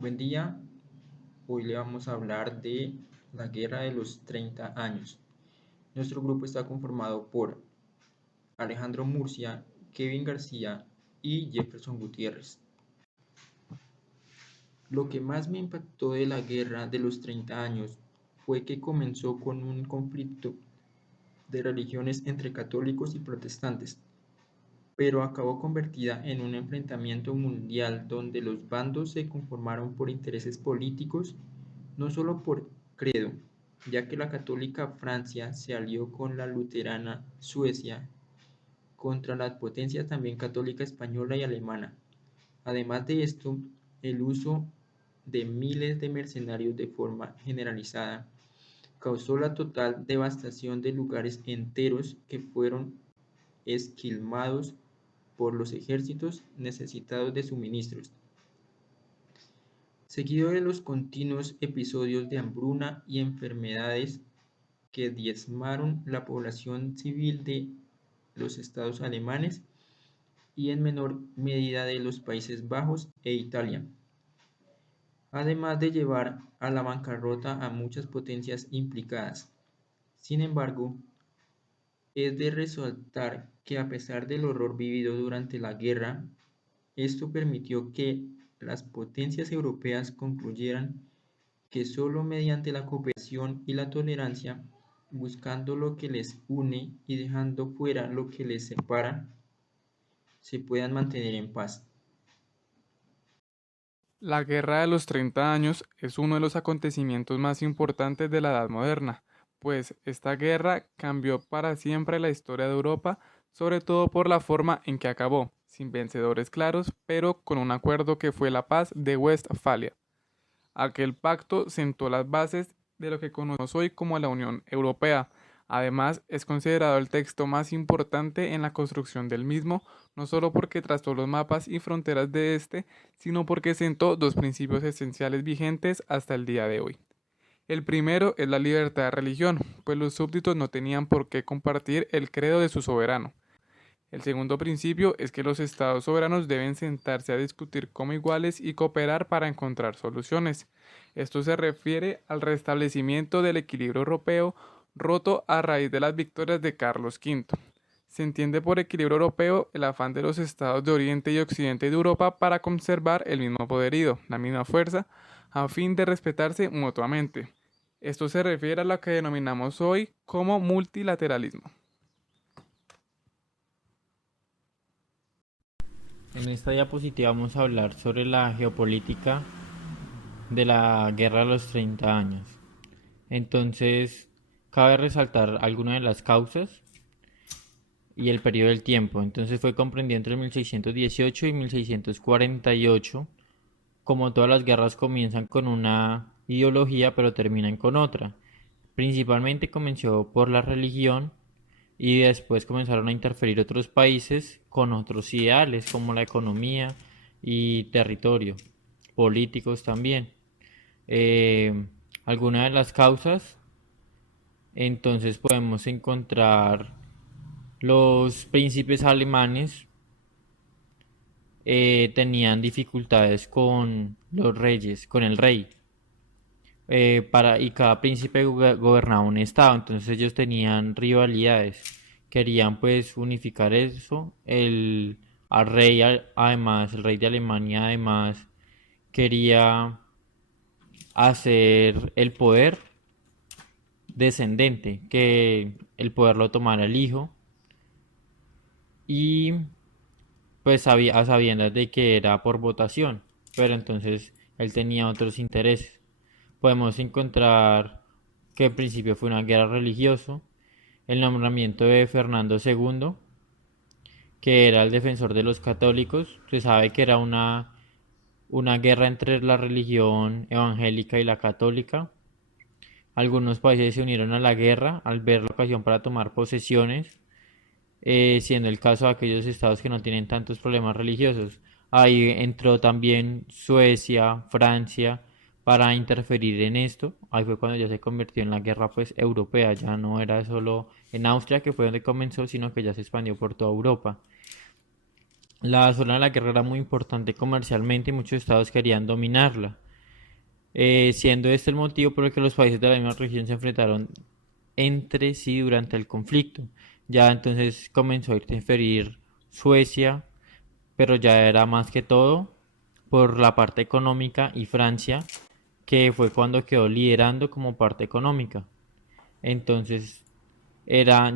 Buen día, hoy le vamos a hablar de la Guerra de los 30 años. Nuestro grupo está conformado por Alejandro Murcia, Kevin García y Jefferson Gutiérrez. Lo que más me impactó de la Guerra de los 30 años fue que comenzó con un conflicto de religiones entre católicos y protestantes, pero acabó convertida en un enfrentamiento mundial donde los bandos se conformaron por intereses políticos, no solo por credo, ya que la católica Francia se alió con la luterana Suecia contra las potencias también católica española y alemana. Además de esto, el uso de miles de mercenarios de forma generalizada causó la total devastación de lugares enteros que fueron esquilmados por los ejércitos necesitados de suministros, seguido de los continuos episodios de hambruna y enfermedades que diezmaron la población civil de los estados alemanes y en menor medida de los Países Bajos e Italia, además de llevar a la bancarrota a muchas potencias implicadas. Sin embargo, es de resaltar que a pesar del horror vivido durante la guerra, esto permitió que las potencias europeas concluyeran que solo mediante la cooperación y la tolerancia, buscando lo que les une y dejando fuera lo que les separa, se puedan mantener en paz. La Guerra de los 30 años es uno de los acontecimientos más importantes de la Edad Moderna, pues esta guerra cambió para siempre la historia de Europa, sobre todo por la forma en que acabó, sin vencedores claros, pero con un acuerdo que fue la Paz de Westfalia. Aquel pacto sentó las bases de lo que conocemos hoy como la Unión Europea. Además, es considerado el texto más importante en la construcción del mismo, no solo porque trazó los mapas y fronteras de este, sino porque sentó dos principios esenciales vigentes hasta el día de hoy. El primero es la libertad de religión, pues los súbditos no tenían por qué compartir el credo de su soberano. El segundo principio es que los estados soberanos deben sentarse a discutir como iguales y cooperar para encontrar soluciones. Esto se refiere al restablecimiento del equilibrio europeo roto a raíz de las victorias de Carlos V. Se entiende por equilibrio europeo el afán de los estados de Oriente y Occidente de Europa para conservar el mismo poderío, la misma fuerza, a fin de respetarse mutuamente. Esto se refiere a lo que denominamos hoy como multilateralismo. En esta diapositiva vamos a hablar sobre la geopolítica de la Guerra de los 30 años. Entonces, cabe resaltar algunas de las causas y el periodo del tiempo. Entonces fue comprendido entre 1618 y 1648. Como todas las guerras comienzan con una ideología pero terminan con otra. Principalmente comenzó por la religión y después comenzaron a interferir otros países con otros ideales como la economía y territorio, políticos también. Algunas de las causas, entonces podemos encontrar los príncipes alemanes tenían dificultades con los reyes, con el rey. Y cada príncipe gobernaba un estado, entonces ellos tenían rivalidades, querían pues unificar eso, además, el rey de Alemania además quería hacer el poder descendente, que el poder lo tomara el hijo, y pues a sabiendas de que era por votación, pero entonces él tenía otros intereses. Podemos encontrar que al principio fue una guerra religiosa, el nombramiento de Fernando II, que era el defensor de los católicos. Se sabe que era una guerra entre la religión evangélica y la católica. Algunos países se unieron a la guerra al ver la ocasión para tomar posesiones, siendo el caso de aquellos estados que no tienen tantos problemas religiosos. Ahí entró también Suecia, Francia, para interferir en esto. Ahí fue cuando ya se convirtió en la guerra pues europea, ya no era solo en Austria, que fue donde comenzó, sino que ya se expandió por toda Europa. La zona de la guerra era muy importante comercialmente y muchos estados querían dominarla. siendo este el motivo por el que los países de la misma región se enfrentaron entre sí durante el conflicto. Ya entonces comenzó a interferir Suecia, pero ya era más que todo por la parte económica, y Francia, que fue cuando quedó liderando como parte económica. Entonces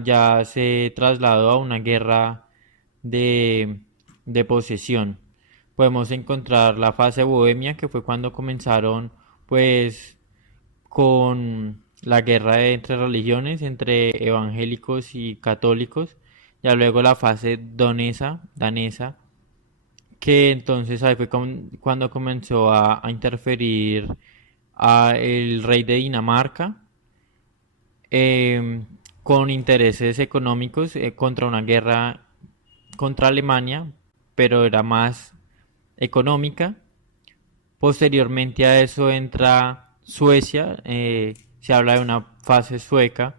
ya se trasladó a una guerra de, de posesión. Podemos encontrar la fase bohemia, que fue cuando comenzaron pues con la guerra entre religiones, entre evangélicos y católicos. Ya luego la fase danesa, que entonces ahí fue cuando comenzó a interferir a el rey de Dinamarca, eh, con intereses económicos, contra una guerra contra Alemania, pero era más económica. Posteriormente a eso entra Suecia, se habla de una fase sueca,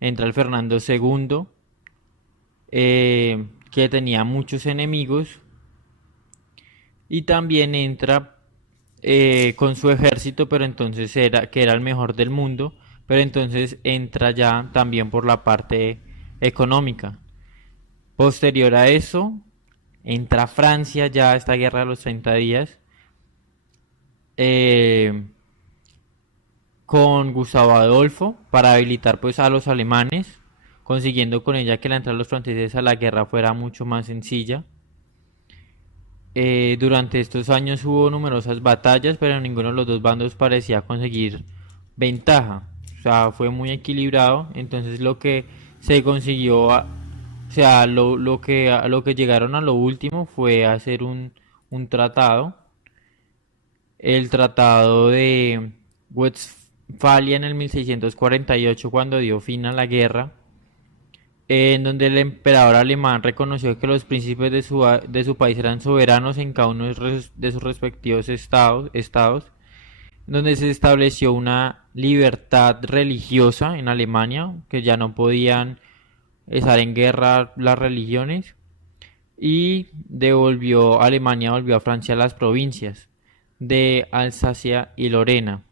entra el Fernando II, que tenía muchos enemigos, y también entra con su ejército, pero entonces que era el mejor del mundo, pero entonces entra ya también por la parte económica. Posterior a eso, entra Francia ya a esta guerra de los 30 días, eh, con Gustavo Adolfo para habilitar pues a los alemanes, consiguiendo con ella que la entrada de los franceses a la guerra fuera mucho más sencilla. Durante estos años hubo numerosas batallas, pero ninguno de los dos bandos parecía conseguir ventaja. O sea, fue muy equilibrado. Entonces lo que se consiguió, o sea, a lo que llegaron a lo último fue hacer un tratado, el tratado de Westfalia en el 1648, cuando dio fin a la guerra, en donde el emperador alemán reconoció que los príncipes de su país eran soberanos en cada uno de sus respectivos estados, donde se estableció una libertad religiosa en Alemania, que ya no podían estar en guerra las religiones, y Alemania volvió a Francia las provincias de Alsacia y Lorena.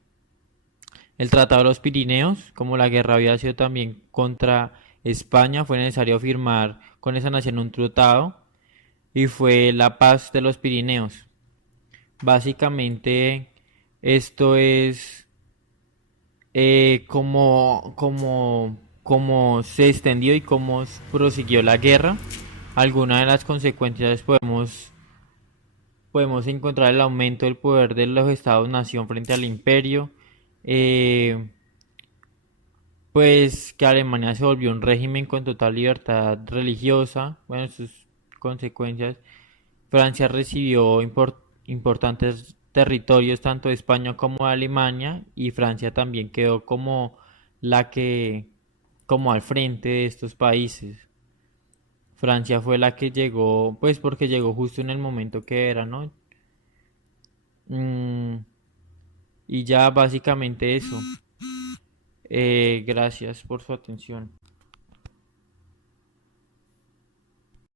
El Tratado de los Pirineos, como la guerra había sido también contra España, fue necesario firmar con esa nación un tratado, y fue la paz de los Pirineos. Básicamente esto es como se extendió y cómo prosiguió la guerra. Algunas de las consecuencias podemos encontrar el aumento del poder de los estados-nación frente al imperio, eh, pues que Alemania se volvió un régimen con total libertad religiosa. Bueno, sus consecuencias: Francia recibió importantes territorios tanto de España como de Alemania, y Francia también quedó la que, como al frente de estos países. Francia fue la que llegó, pues porque llegó justo en el momento que era, ¿no? Mm, y ya básicamente eso. Gracias por su atención.